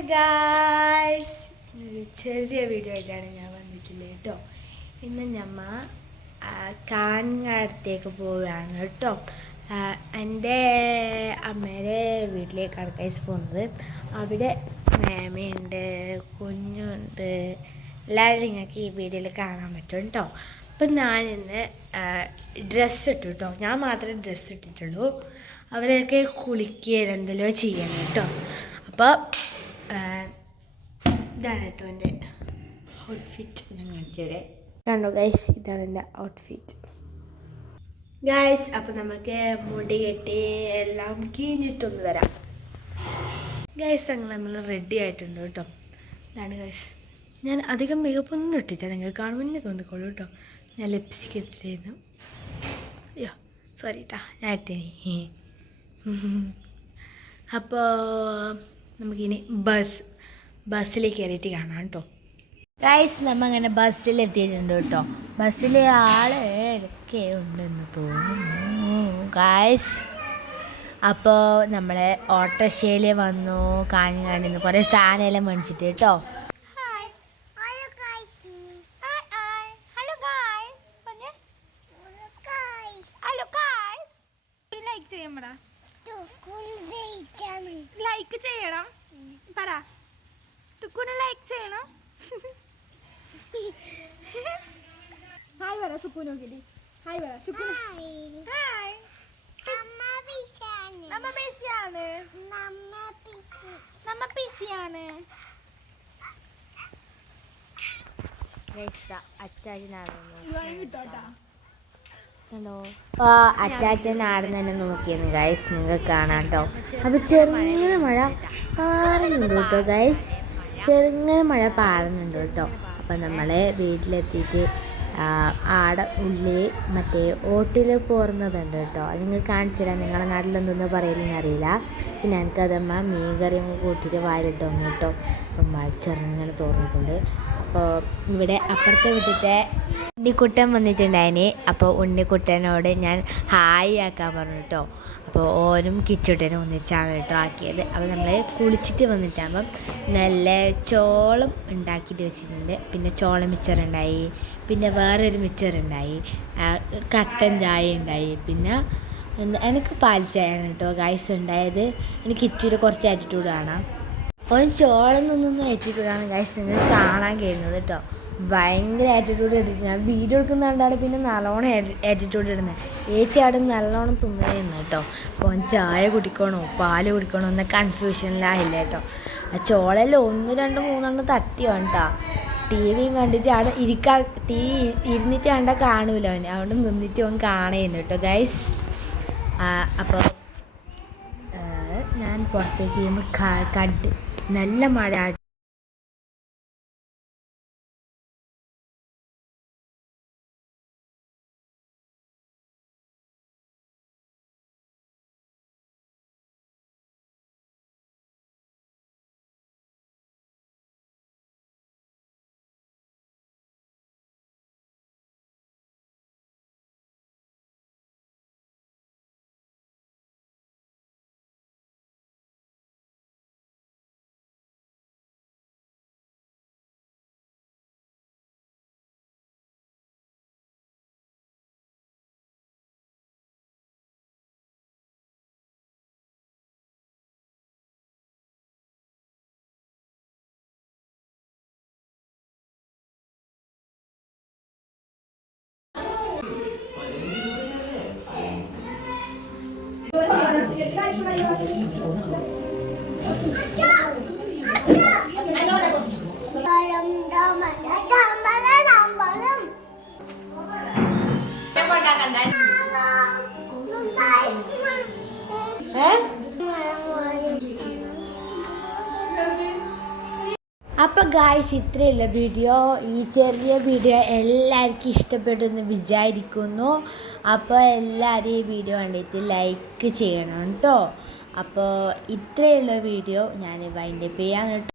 Hello guys, ഒരു ചെറിയ video ആയിട്ടാണ് ഞാൻ വന്നിട്ടുള്ളത് കേട്ടോ. ഇന്ന് ഞമ്മ കാഞ്ഞങ്ങാടത്തേക്ക് പോവുകയാണ് കേട്ടോ. എൻ്റെ അമ്മയുടെ വീട്ടിലേക്കാണ് ഗൈസ് പോകുന്നത്. അവിടെ മേമയുണ്ട്, കുഞ്ഞുണ്ട്, എല്ലാവരും നിങ്ങൾക്ക് ഈ വീഡിയോയിൽ കാണാൻ പറ്റും കേട്ടോ. അപ്പം ഞാനിന്ന് ഡ്രസ്സ് ഇട്ടു കേട്ടോ. ഞാൻ മാത്രമേ ഡ്രസ്സ് ഇട്ടിട്ടുള്ളൂ. അവരൊക്കെ കുളിക്കുകയോ എന്തെല്ലോ ചെയ്യണം കേട്ടോ. അപ്പോൾ ഇതാണ് കേട്ടോ എൻ്റെ ഔട്ട്ഫിറ്റ്. ഞാൻ കാണിച്ചുതരാം. കണ്ടോ ഗൈസ്, ഇതാണ് എൻ്റെ ഔട്ട്ഫിറ്റ് ഗൈസ്. അപ്പോൾ നമുക്ക് മുടി കെട്ടി എല്ലാം കീഞ്ഞിട്ടൊന്ന് വരാം ഗൈസ്. അങ്ങനെ നമ്മൾ റെഡി ആയിട്ടുണ്ട് കേട്ടോ. ഇതാണ് ഗൈസ്. ഞാൻ അധികം മേക്കപ്പൊന്നും ഇട്ടില്ല, നിങ്ങൾ കാണുമ്പോൾ തോന്നിക്കോളൂ കേട്ടോ. ഞാൻ ലിപ്സ്റ്റിക് ഇട്ടിരുന്നു. അയ്യോ സോറി കേട്ടോ, ഞാൻ ഇട്ടേ. അപ്പോൾ നമുക്കിനി ബസ്സിൽ കയറിയിട്ട് കാണാം കേട്ടോ. ഗൈസ്, നമ്മൾ അങ്ങനെ ബസ്സിലെത്തിയിട്ടുണ്ട് കേട്ടോ. ബസ്സിൽ ആളൊക്കെ ഉണ്ടെന്ന് തോന്നുന്നു ഗൈസ്. അപ്പോൾ നമ്മളെ ഓട്ടോറിക്ഷയിൽ വന്നു. കാഞ്ഞങ്ങാടിൽ നിന്ന് കുറേ സാധനമെല്ലാം മേടിച്ചിട്ട് കേട്ടോ. ലൈക്ക് ചെയ്യണം, പറ. തുക്കുനെ ലൈക്ക് ചെയ്യണം. ഹായ് പറ സുക്കു, നോക്കിയിട്ട് ഹായ് പറ സുക്കു. ഹായ്. നമ്മ ബിസിയാണ്. അച്ചാച്ചൻ ആടുന്ന തന്നെ നോക്കിയെന്ന് ഗൈസ്, നിങ്ങൾക്ക് കാണാം കേട്ടോ. അപ്പോൾ ചെറുങ്ങനെ മഴ പാറുന്നുണ്ട് കേട്ടോ ഗൈസ്, ചെറുങ്ങനെ മഴ പാറുന്നുണ്ട് കേട്ടോ. അപ്പം നമ്മൾ വീട്ടിലെത്തിയിട്ട് ആടെ ഉള്ളിൽ മറ്റേ ഓട്ടിൽ പോറുന്നതുണ്ട് കേട്ടോ. അത് നിങ്ങൾ കാണിച്ചു തരാം. നിങ്ങളുടെ നാട്ടിലെന്തെന്ന് പറയുന്നതെന്ന് അറിയില്ല. പിന്നെ എനിക്കതമ്മ മീൻ കറിയും കൂട്ടിയിട്ട് വായിലിട്ട് വന്നു കേട്ടോ. അപ്പം മഴ ചെറുങ്ങനെ തോന്നിയിട്ടുണ്ട്. അപ്പോൾ ഇവിടെ അപ്പുറത്തെ വീട്ടിലത്തെ ഉണ്ണിക്കുട്ടൻ വന്നിട്ടുണ്ടായിന്. അപ്പോൾ ഉണ്ണിക്കുട്ടനോട് ഞാൻ ഹായ് ആക്കാൻ പറഞ്ഞു കേട്ടോ. അപ്പോൾ ഓനും കിച്ചുട്ടനും ഒന്നിച്ചാണ് കേട്ടോ ആക്കിയത്. അപ്പോൾ നമ്മൾ കുളിച്ചിട്ട് വന്നിട്ടാകുമ്പം നല്ല ചോളം ഉണ്ടാക്കിയിട്ട് വെച്ചിട്ടുണ്ട്. പിന്നെ ചോളം മിച്ചറുണ്ടായി, പിന്നെ വേറൊരു മിച്ചറുണ്ടായി, കട്ടൻ ചായ ഉണ്ടായി, പിന്നെ എനിക്ക് പാൽ ചായയാണ് കേട്ടോ ഗൈസ് ഉണ്ടായത്. എനിക്ക് കിച്ചൂര് കുറച്ച് ആറ്റിറ്റ്യൂഡ് കാണാം. ഓൻ ചോളം നിന്നൊന്നും ആറ്റിറ്റ്യൂഡാണ് ഗൈസ് നിങ്ങൾ കാണാൻ കഴിയുന്നത് കേട്ടോ. ഭയങ്കര ആറ്റിറ്റ്യൂഡ് ഇട്ടിട്ട് ഞാൻ വീഡിയോ എടുക്കുന്നുണ്ടാണ്. പിന്നെ നല്ലോണം ആറ്റിറ്റ്യൂഡ് ഇടുന്നത്. ഏച്ചി അവിടെ നല്ലോണം തിന്നുകയെന്ന് കേട്ടോ. അപ്പോൾ ചായ കുടിക്കണോ പാല് കുടിക്കണോ എന്ന കൺഫ്യൂഷനിലായില്ല കേട്ടോ. ആ ചോളെല്ലാം 1, 2, 3 തട്ടിയോ കേട്ടോ. ടി വിയും കണ്ടിട്ട് അവിടെ ഇരുന്നിട്ട് കണ്ടാൽ കാണൂല അവൻ. അവിടെ നിന്നിട്ട് അവൻ കാണുന്നു കേട്ടോ ഗൈസ്. അപ്പോൾ ഞാൻ പുറത്തേക്ക് ചെയ്യുമ്പോൾ നല്ല മഴ. അപ്പോൾ ഗായ്സ്, ഇത്രയുള്ള വീഡിയോ. ഈ ചെറിയ വീഡിയോ എല്ലാവർക്കും ഇഷ്ടപ്പെട്ടെന്ന് വിചാരിക്കുന്നു. അപ്പോൾ എല്ലാവരും ഈ വീഡിയോ കണ്ടിട്ട് ലൈക്ക് ചെയ്യണം കേട്ടോ. അപ്പോൾ ഇത്രയുള്ള വീഡിയോ ഞാൻ വൈൻഡപ്പ് ചെയ്യാൻ